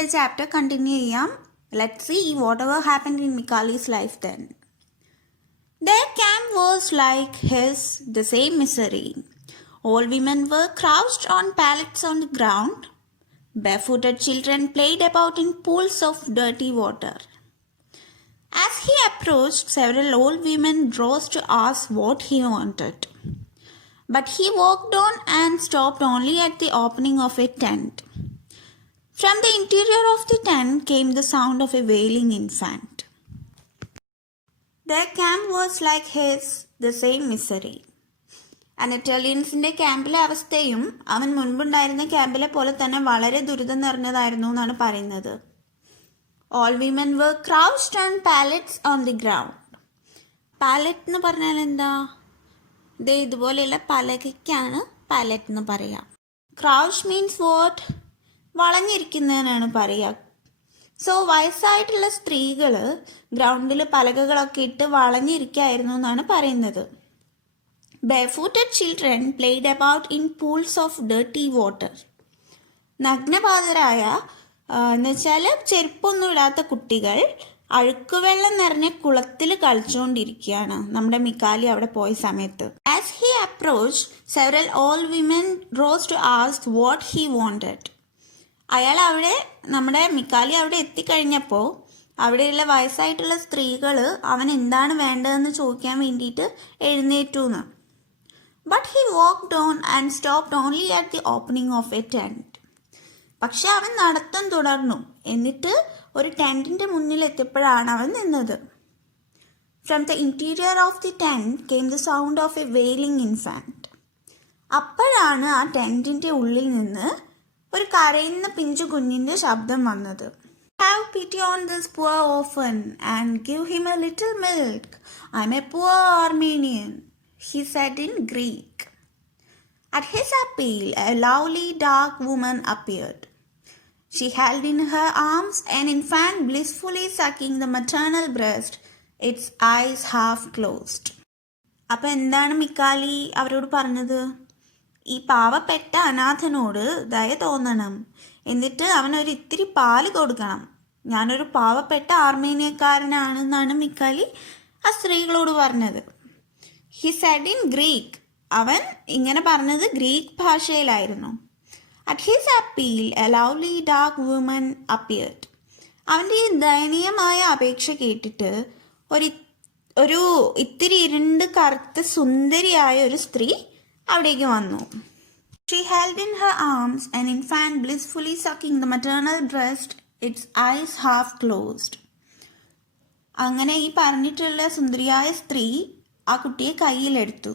നമ്മുടെ chapter continue ചെയ്യാം. Let's see whatever happened in Mikali's life then. Their camp was like his, the same misery. All women were crouched on pallets on the ground. Barefooted children played about in pools of dirty water. As he approached, several old women rose to ask what he wanted. But he walked on and stopped only at the opening of a tent. From the interior of the tent came the sound of a wailing infant. Their camp was like his, the same misery. അനറ്റോളിയൻസിൻ്റെ ക്യാമ്പിലെ അവസ്ഥയും അവൻ മുൻപുണ്ടായിരുന്ന ക്യാമ്പിലെ പോലെ തന്നെ വളരെ ദുരിതം നിറഞ്ഞതായിരുന്നു എന്നാണ് പറയുന്നത്. All women were crouched on pallets on the ground. Pallet എന്ന് പറഞ്ഞാൽ എന്താ? ഇതുപോലെയുള്ള പലകയ്ക്കാണ് പാലറ്റ് എന്ന് പറയുക. Crouch means what? വളഞ്ഞിരിക്കുന്നതിനാണ് പറയുക. സോ വയസ്സായിട്ടുള്ള സ്ത്രീകൾ ഗ്രൗണ്ടിൽ പലകകളൊക്കെ ഇട്ട് വളഞ്ഞിരിക്കായിരുന്നു എന്നാണ് പറയുന്നത്. Barefooted children played about in pools of dirty water. നഗ്നപാതരായ എന്നുവെച്ചാൽ ചെരുപ്പൊന്നും ഇടാത്ത കുട്ടികൾ അഴുക്കുവെള്ളം നിറഞ്ഞ കുളത്തിൽ കളിച്ചുകൊണ്ടിരിക്കുകയാണ് നമ്മുടെ മിക്കാലി അവിടെ പോയ സമയത്ത്. As he approach several old women rose to ask what he wanted. അയാൾ അവിടെ നമ്മുടെ മിക്കാലി അവിടെ എത്തിക്കഴിഞ്ഞപ്പോൾ അവിടെയുള്ള വയസ്സായിട്ടുള്ള സ്ത്രീകൾ അവൻ എന്താണ് വേണ്ടതെന്ന് ചോദിക്കാൻ വേണ്ടിയിട്ട് എഴുന്നേറ്റു എന്ന്. But he walked on and stopped only at the opening of a tent. പക്ഷെ അവൻ നടത്തം തുടർന്നു. എന്നിട്ട് ഒരു ടെൻറ്റിൻ്റെ മുന്നിൽ എത്തിയപ്പോഴാണ് അവൻ നിന്നത്. From the interior of the tent came the sound of a wailing infant. അപ്പോഴാണ് ആ ടെൻറ്റിൻ്റെ ഉള്ളിൽ നിന്ന് ഒരു കരയുന്ന പിഞ്ചു കുഞ്ഞിൻ്റെ ശബ്ദം വന്നത്. Have pity on this poor orphan and give him a little milk. I'm a poor Armenian, he said in Greek. At his appeal, a lovely dark woman appeared. She held in her arms an infant blissfully sucking the maternal breast, its eyes half closed. അപ്പം എന്താണ് മിക്കാലി അവരോട് പറഞ്ഞത്? ഈ പാവപ്പെട്ട അനാഥനോട് ദയ തോന്നണം, എന്നിട്ട് അവനൊരു ഇത്തിരി പാല് കൊടുക്കണം. ഞാനൊരു പാവപ്പെട്ട ആർമേനിയക്കാരനാണെന്നാണ് മിക്കാലി ആ സ്ത്രീകളോട് പറഞ്ഞത്. He said in Greek. അവൻ ഇങ്ങനെ പറഞ്ഞത് ഗ്രീക്ക് ഭാഷയിലായിരുന്നു. At his appeal a lovely dark woman appeared. അവൻ്റെ ഈ ദയനീയമായ അപേക്ഷ കേട്ടിട്ട് ഒരു ഇത്തിരി ഇരുണ്ട് കറുത്ത സുന്ദരിയായ ഒരു സ്ത്രീ അവിടേക്ക് വന്നു. She held in her arms an infant blissfully sucking the maternal breast, its eyes half closed. അങ്ങനെ ഈ പറഞ്ഞിട്ടുള്ള സുന്ദരിയായ സ്ത്രീ ആ കുട്ടിയെ കയ്യിലെടുത്തു.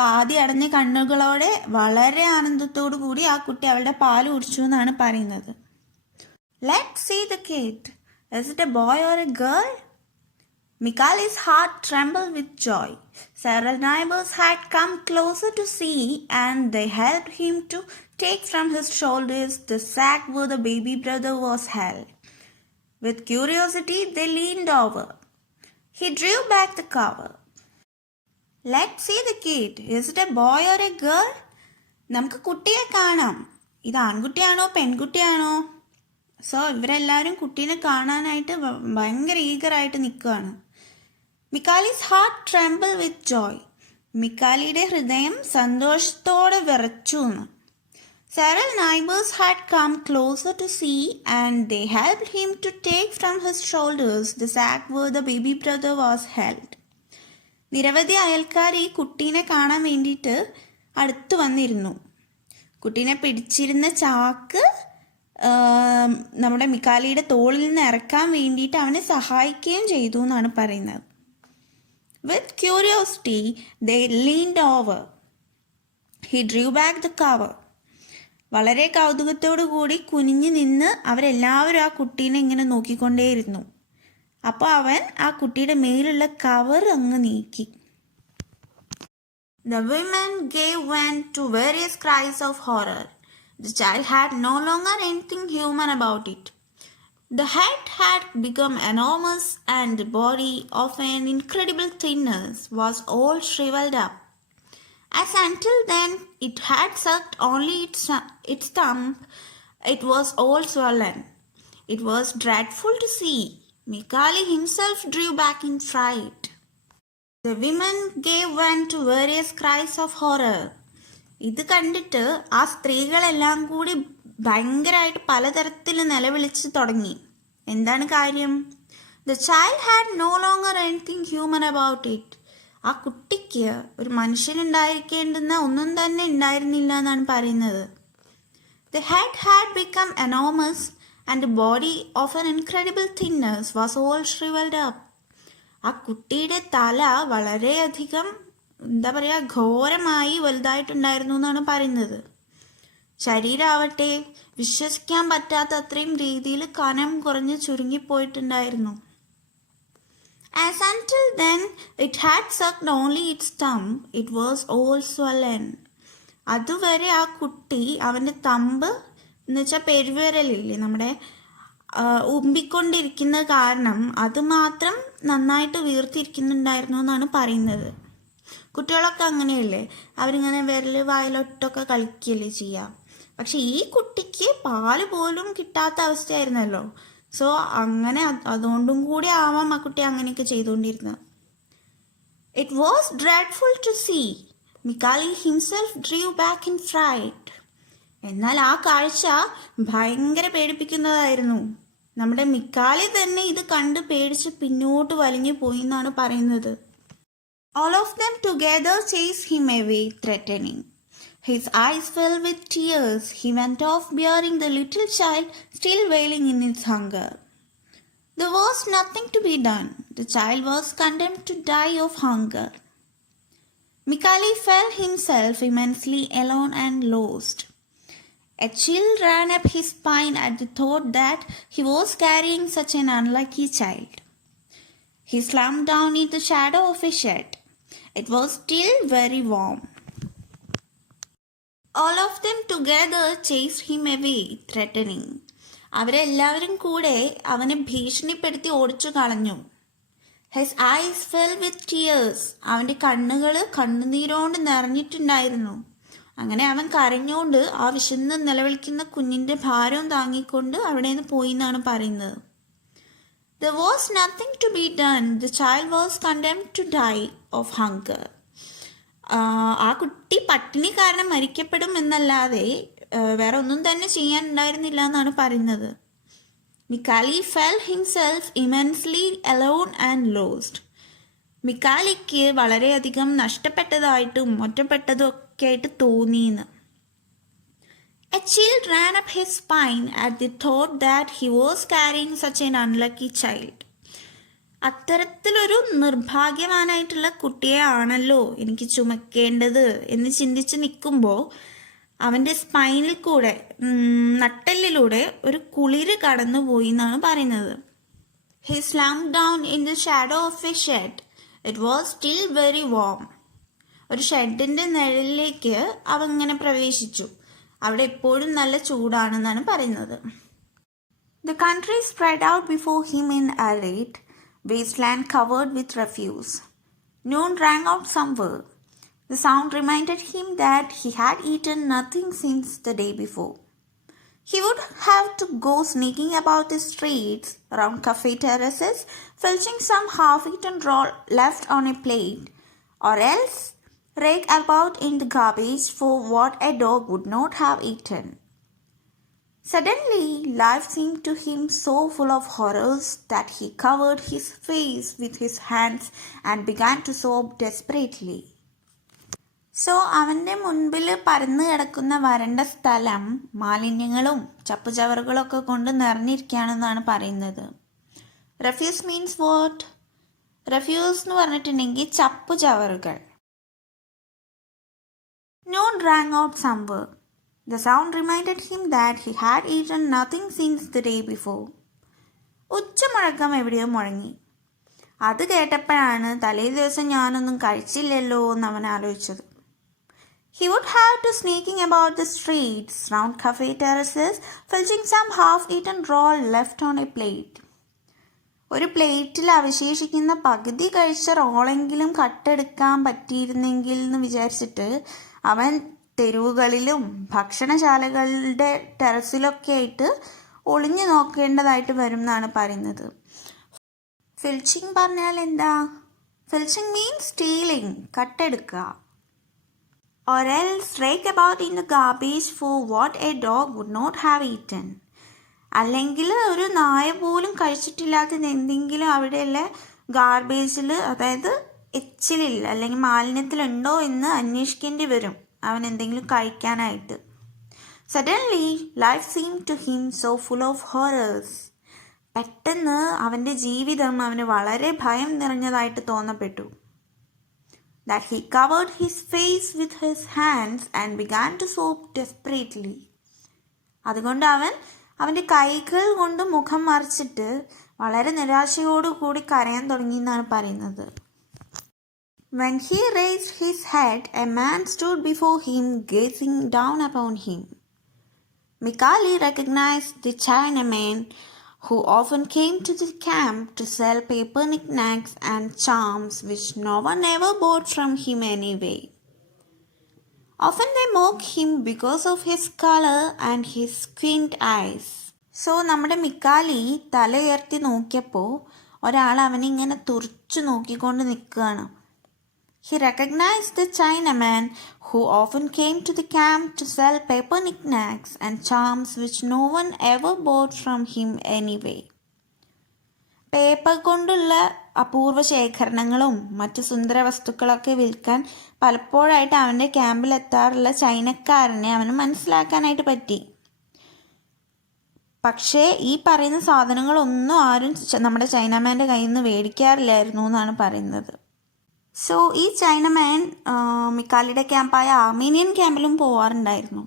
പാതി അടഞ്ഞ കണ്ണുകളോടെ വളരെ ആനന്ദത്തോടു കൂടി ആ കുട്ടി അവളുടെ പാല് കുടിച്ചു എന്നാണ് പറയുന്നത്. Let's see the kid. Is it a boy or a girl? Mikali's heart trembled with joy. Several neighbors had come closer to see, and they helped him to take from his shoulders the sack where the baby brother was held. With curiosity, they leaned over. He drew back the cover. Let's see the kid. Is it a boy or a girl? നമുക്ക് കുട്ടിയെ കാണാം. ഇത് ആൺകുട്ടിയാണോ പെൺകുട്ടിയാണോ? So ഇവരെല്ലാവരും കുട്ടീനെ കാണാനായിട്ട് ഭയങ്കര ഈഗറായിട്ട് നിൽക്കുകയാണ്. മിക്കാലിസ് heart ട്രെമ്പിൾ വിത്ത് ജോയ്. മിക്കാലിയുടെ ഹൃദയം സന്തോഷത്തോടെ വിറച്ചു എന്ന്. Several neighbors had come closer to see, and they helped him to take from his shoulders the sack where the baby brother was held. നിരവധി അയൽക്കാർ ഈ കുട്ടീനെ കാണാൻ വേണ്ടിയിട്ട് അടുത്ത് വന്നിരുന്നു. കുട്ടീനെ പിടിച്ചിരുന്ന ചാക്ക് നമ്മുടെ മിക്കാലിയുടെ തോളിൽ നിന്ന് ഇറക്കാൻ വേണ്ടിയിട്ട് അവനെ സഹായിക്കുകയും ചെയ്തു എന്നാണ് പറയുന്നത്. With curiosity, they leaned over. He drew back the cover. വളരെ കൗതുകത്തോടു കൂടി കുനിഞ്ഞു നിന്ന് അവരെല്ലാവരും ആ കുട്ടീനെ ഇങ്ങനെ നോക്കിക്കൊണ്ടേയിരുന്നു. അപ്പോൾ അവൻ ആ കുട്ടിയുടെ മേലുള്ള കവർ അങ്ങ് നീക്കി. The women gave vent to various cries of horror. The child had no longer anything human about it. The head had become enormous, and the body, of an incredible thinness, was all shriveled up. As until then it had sucked only its thumb, it was all swollen. It was dreadful to see. Mikali himself drew back in fright. The women gave vent to various cries of horror. ഇത് കണ്ടിട്ട് ആ സ്ത്രീകളെല്ലാം കൂടി ഭയങ്കരമായിട്ട് പലതരത്തിൽ നിലവിളിച്ച് തുടങ്ങി. എന്താണ് കാര്യം? The child had no longer anything human about it. ആ കുട്ടിക്ക് ഒരു മനുഷ്യനുണ്ടായിരിക്കേണ്ടുന്ന ഒന്നും തന്നെ ഉണ്ടായിരുന്നില്ല എന്നാണ് പറയുന്നത്. The head had become enormous and the body of an incredible thinness was all shriveled up. ആ കുട്ടിയുടെ തല വളരെയധികം ഘോരമായി വലുതായിട്ടുണ്ടായിരുന്നു എന്നാണ് പറയുന്നത്. ശരീരമാവട്ടെ വിശ്വസിക്കാൻ പറ്റാത്ത അത്രയും രീതിയിൽ കനം കുറഞ്ഞ് ചുരുങ്ങിപ്പോയിട്ടുണ്ടായിരുന്നു. As until then it had sucked only its thumb, it was all swollen. അതുവരെ ആ കുട്ടി അവൻ്റെ തമ്പ് എന്ന് വെച്ചാൽ പെരുവിരലില്ലേ നമ്മുടെ ഉമ്പിക്കൊണ്ടിരിക്കുന്നത് കാരണം അതുമാത്രം നന്നായിട്ട് വീർത്തിരിക്കുന്നുണ്ടായിരുന്നു എന്നാണ് പറയുന്നത്. കുട്ടികളൊക്കെ അങ്ങനെയല്ലേ, അവരിങ്ങനെ വിരൽ വായിലൊട്ടൊക്കെ കളിക്കുകയല്ലേ ചെയ്യുക. പക്ഷെ ഈ കുട്ടിക്ക് പാല് പോലും കിട്ടാത്ത അവസ്ഥയായിരുന്നല്ലോ. സോ അങ്ങനെ അതുകൊണ്ടും കൂടി ആവാം ആ കുട്ടി അങ്ങനെയൊക്കെ ചെയ്തുകൊണ്ടിരുന്നത്. It was dreadful to see. Mikali himself drew back in fright. എന്നാൽ ആ കാഴ്ച ഭയങ്കര പേടിപ്പിക്കുന്നതായിരുന്നു. നമ്മുടെ മിക്കാലി തന്നെ ഇത് കണ്ട് പേടിച്ച് പിന്നോട്ട് വലിഞ്ഞു പോയി എന്നാണ് പറയുന്നത്. All of them together chased him away, threatening. His eyes filled with tears. He went off bearing the little child still wailing in its hunger. There was nothing to be done. The child was condemned to die of hunger. Mikali felt himself immensely alone and lost. A chill ran up his spine at the thought that he was carrying such an unlucky child. He slumped down in the shadow of a shed. It was still very warm. All of them together chased him away, threatening. അവരെല്ലാവരും കൂടെ അവനെ ഭീഷണിപ്പെടുത്തി ഓടിച്ചു കളഞ്ഞു. His eyes filled with tears. അവൻ്റെ കണ്ണുകൾ കണ്ണുനീരോണ്ട് നിറഞ്ഞിട്ടുണ്ടായിരുന്നു. അങ്ങനെ അവൻ കരഞ്ഞുകൊണ്ട് ആ വിശന്ന് നിലവിളിക്കുന്ന കുഞ്ഞിൻ്റെ ഭാരവും താങ്ങിക്കൊണ്ട് അവിടെ നിന്ന് പോയി എന്നാണ് പറയുന്നത്. There was nothing to be done. The child was condemned to die of hunger. ആ കുട്ടി പട്ടിണി കാരണം മരിക്കപ്പെടും എന്നല്ലാതെ വേറെ ഒന്നും തന്നെ ചെയ്യാനുണ്ടായിരുന്നില്ല എന്നാണ് പറയുന്നത്. മിക്കാലി felt himself immensely alone and lost. മിക്കാലിക്ക് വളരെയധികം നഷ്ടപ്പെട്ടതായിട്ടും ഒറ്റപ്പെട്ടതും ഒക്കെ ആയിട്ട് തോന്നിയെന്ന്. A chill ran up his spine at the thought that he was carrying such an unlucky child. അത്തരത്തിലൊരു നിർഭാഗ്യവാനായിട്ടുള്ള കുട്ടിയെ ആണല്ലോ എനിക്ക് ചുമക്കേണ്ടത് എന്ന് ചിന്തിച്ച് നിൽക്കുമ്പോൾ അവൻ്റെ സ്പൈനിൽ കൂടെ നട്ടെല്ലിലൂടെ ഒരു കുളിര് കടന്നുപോയി എന്നാണ് പറയുന്നത്. He slumped down in the shadow of a shed. It was still very warm. ഒരു ഷെഡിൻ്റെ നിഴലിലേക്ക് അവൻ ഇങ്ങനെ പ്രവേശിച്ചു. അവിടെ എപ്പോഴും നല്ല ചൂടാണെന്നാണ് പറയുന്നത്. The country spread out before him in arid wasteland covered with refuse. Noon rang out somewhere. The sound reminded him that he had eaten nothing since the day before. He would have to go sneaking about the streets, around cafe terraces, filching some half-eaten roll left on a plate, or else rake about in the garbage for what a dog would not have eaten. Suddenly, life seemed to him so full of horrors that he covered his face with his hands and began to sob desperately. So അവൻ്റെ മുൻപിൽ പരന്നു കിടക്കുന്ന വരണ്ട സ്ഥലം മാലിന്യങ്ങളും ചപ്പുചവറുകളൊക്കെ കൊണ്ട് നിറഞ്ഞിരിക്കുകയാണെന്നാണ് പറയുന്നത്. Refuse means what? Refuse എന്ന് പറഞ്ഞിട്ടുണ്ടെങ്കിൽ ചപ്പുചവറുകൾ. Noon rang out somewhere. The sound reminded him that he had eaten nothing since the day before. ഉച്ചമുഴക്കം എവിടെയോ മുഴങ്ങി. അത് കേട്ടപ്പോഴാണ് തലേ ദിവസം ഞാനൊന്നും കഴിച്ചില്ലല്ലോ എന്ന് അവൻ ആലോചിച്ചത്. He would have to sneaking about the streets, round cafe terraces, filching some half-eaten roll left on a plate. ഒരു പ്ലേറ്റിൽ അവശേഷിക്കുന്ന പകുതി കഴിച്ച റോളെങ്കിലും കട്ടെടുക്കാൻ പറ്റിയിരുന്നെങ്കിൽ എന്ന് വിചാരിച്ചിട്ട് അവൻ തെരുവുകളിലും ഭക്ഷണശാലകളുടെ ടെറസിലൊക്കെ ആയിട്ട് ഒളിഞ്ഞു നോക്കേണ്ടതായിട്ട് വരും എന്നാണ് പറയുന്നത്. ഫിൽച്ചിങ് പറഞ്ഞാൽ എന്താ? ഫിൽച്ചിങ് മീൻസ് സ്റ്റീലിംഗ്, കട്ടെടുക്കുക. Or else rake about in the garbage for what a dog would not have eaten. അല്ലെങ്കിൽ ഒരു നായ പോലും കഴിച്ചിട്ടില്ലാത്തത് എന്തെങ്കിലും അവിടെയുള്ള ഗാർബേജിൽ, അതായത് എച്ചിലിൽ അല്ലെങ്കിൽ മാലിന്യത്തിലുണ്ടോ എന്ന് അന്വേഷിക്കേണ്ടി വരും അവൻ എന്തെങ്കിലും കഴിക്കാനായിട്ട്. Suddenly life seemed to him so full of horrors. പെട്ടെന്ന് അവൻ്റെ ജീവിതം അവന് വളരെ ഭയം നിറഞ്ഞതായിട്ട് തോന്നപ്പെട്ടു. That he covered his face with his hands and began to sob desperately. അതുകൊണ്ട് അവൻ്റെ കൈകൾ കൊണ്ട് മുഖം മറിച്ചിട്ട് വളരെ നിരാശയോടുകൂടി കരയാൻ തുടങ്ങി എന്നാണ് പറയുന്നത്. When he raised his head, a man stood before him, gazing down upon him. Mikali recognized the Chinaman who often came to the camp to sell paper knickknacks and charms which no one ever bought from him anyway. Often they mocked him because of his color and his squint eyes. So നമ്മുടെ മിക്കാലി തല ഉയർത്തി നോക്കിയപ്പോൾ ഒരാൾ അവനിങ്ങനെ തുറിച്ചു നോക്കിക്കൊണ്ട് നിൽക്കുകയാണ്. He recognized the Chinaman who often came to the camp to sell paper knickknacks and charms which no one ever bought from him anyway. Paper കൊണ്ടുള്ള അപൂർവ ശേഖരണങ്ങളും മറ്റു സുന്ദര വസ്തുക്കളൊക്കെ വിൽക്കാൻ പലപ്പോഴായിട്ട് അവൻ്റെ ക്യാമ്പിൽ എത്താറുള്ള ചൈനക്കാരനെ അവന് മനസ്സിലാക്കാനായിട്ട് പറ്റി. പക്ഷേ ഈ പറയുന്ന സാധനങ്ങളൊന്നും ആരും നമ്മുടെ ചൈനാമാൻ്റെ കയ്യിൽ നിന്ന് മേടിക്കാറില്ലായിരുന്നു എന്നാണ് പറയുന്നത്. സോ ഈ ചൈനമാൻ മിക്കാലിയുടെ ക്യാമ്പായ ആർമീനിയൻ ക്യാമ്പിലും പോവാറുണ്ടായിരുന്നു.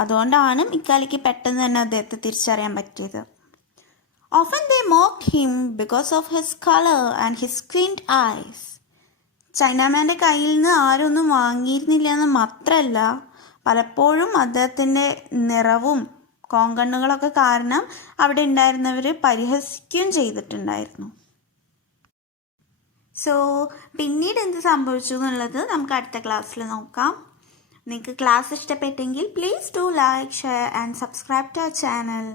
അതുകൊണ്ടാണ് മിക്കാലിക്ക് പെട്ടെന്ന് തന്നെ അദ്ദേഹത്തെ തിരിച്ചറിയാൻ പറ്റിയത്. Often they mocked him because of his color and his squint eyes. ചൈനാമാൻ്റെ കയ്യിൽ നിന്ന് ആരൊന്നും വാങ്ങിയിരുന്നില്ല എന്ന് മാത്രമല്ല, പലപ്പോഴും അദ്ദേഹത്തിൻ്റെ നിറവും കോങ്കണ്ണുകളൊക്കെ കാരണം അവിടെ ഉണ്ടായിരുന്നവർ പരിഹസിക്കുകയും ചെയ്തിട്ടുണ്ടായിരുന്നു. സോ പിന്നീട് എന്ത് സംഭവിച്ചു എന്നുള്ളത് നമുക്ക് അടുത്ത ക്ലാസ്സിൽ നോക്കാം. നിങ്ങൾക്ക് ക്ലാസ് ഇഷ്ടപ്പെട്ടെങ്കിൽ please do like, share and subscribe to our channel.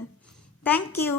Thank U.